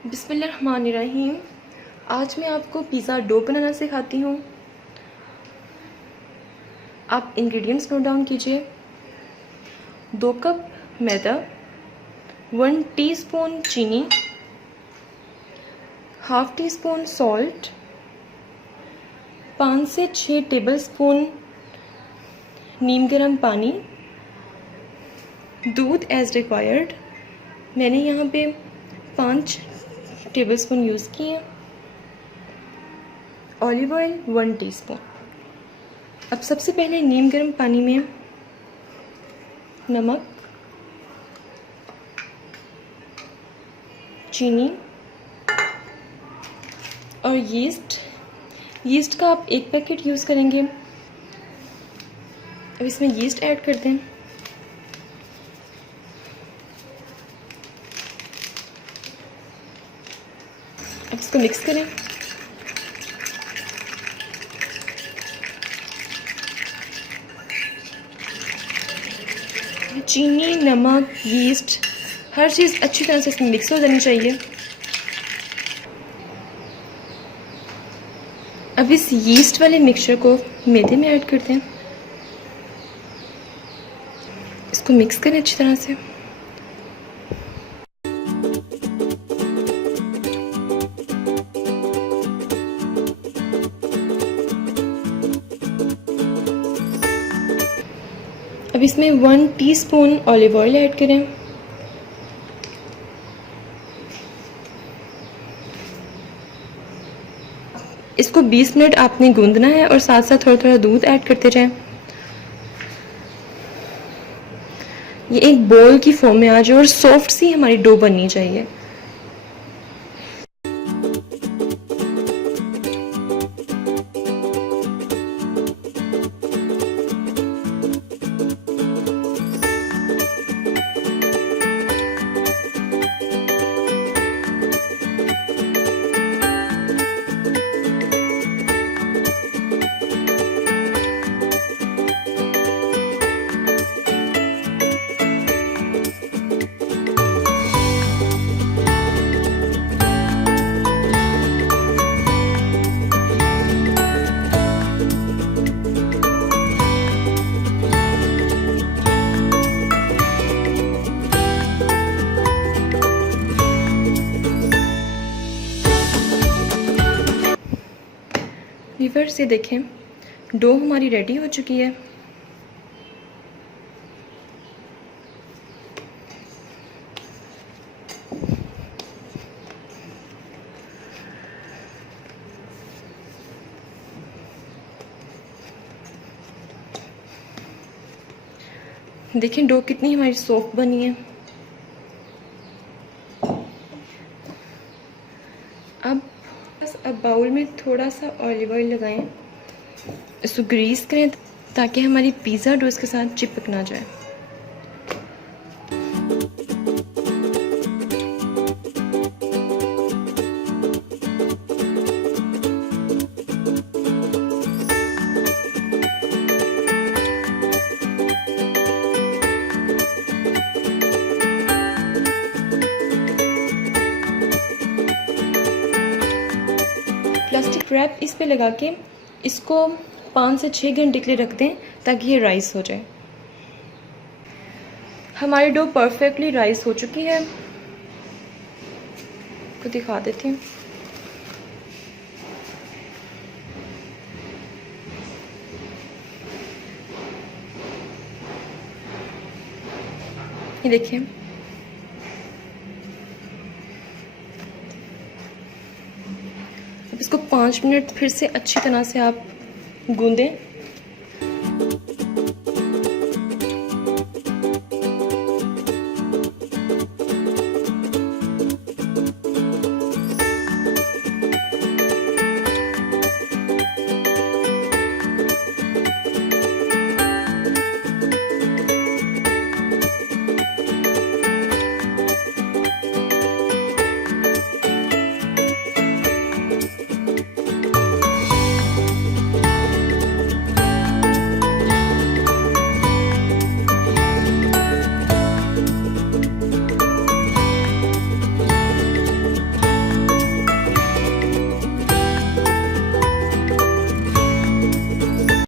बिस्मिल्लाहिर्रहमानिर्रहीम। आज मैं आपको पिज़्ज़ा डो बनाना सिखाती हूँ। आप इंग्रेडिएंट्स नोट डाउन कीजिए। 2 कप मैदा, 1 टीस्पून चीनी, हाफ़ टी स्पून सॉल्ट, 5 से 6 टेबलस्पून नीम गर्म पानी, दूध एज़ रिक्वायर्ड। मैंने यहाँ पे 5 टेबलस्पून यूज़ किए। Olive oil 1 teaspoon. अब सबसे पहले नीम गर्म पानी में नमक, चीनी और यीस्ट का आप 1 पैकेट यूज़ करेंगे। अब इसमें यीस्ट ऐड कर दें। अब इसको मिक्स करें। चीनी, नमक, यीस्ट हर चीज़ अच्छी तरह से इसमें मिक्स हो जानी चाहिए। अब इस यीस्ट वाले मिक्सचर को मैदे में ऐड करते हैं। इसको मिक्स करें अच्छी तरह से। अब इसमें 1 टीस्पून ऑलिव ऑयल ऐड करें। इसको 20 मिनट आपने गूंदना है और साथ साथ थोड़ा थोड़ा दूध ऐड करते जाएं। ये एक बॉल की फॉर्म में आ जाए और सॉफ्ट सी हमारी डो बननी चाहिए। व्यूअर्स ये देखें, डो हमारी रेडी हो चुकी है। देखें डो कितनी हमारी सॉफ्ट बनी है। अब बाउल में थोड़ा सा ऑलिव ऑयल लगाएं, इसको ग्रीस करें ताकि हमारी पिज़्ज़ा डो इसके साथ चिपक ना जाए। प्लास्टिक रैप इस पे लगा के इसको 5 से 6 घंटे के लिए रख दें ताकि ये राइस हो जाए। हमारी डो परफेक्टली राइस हो चुकी है। आपको दिखा देती हूँ। ये देखिए, इसको 5 मिनट फिर से अच्छी तरह से आप गूंदें।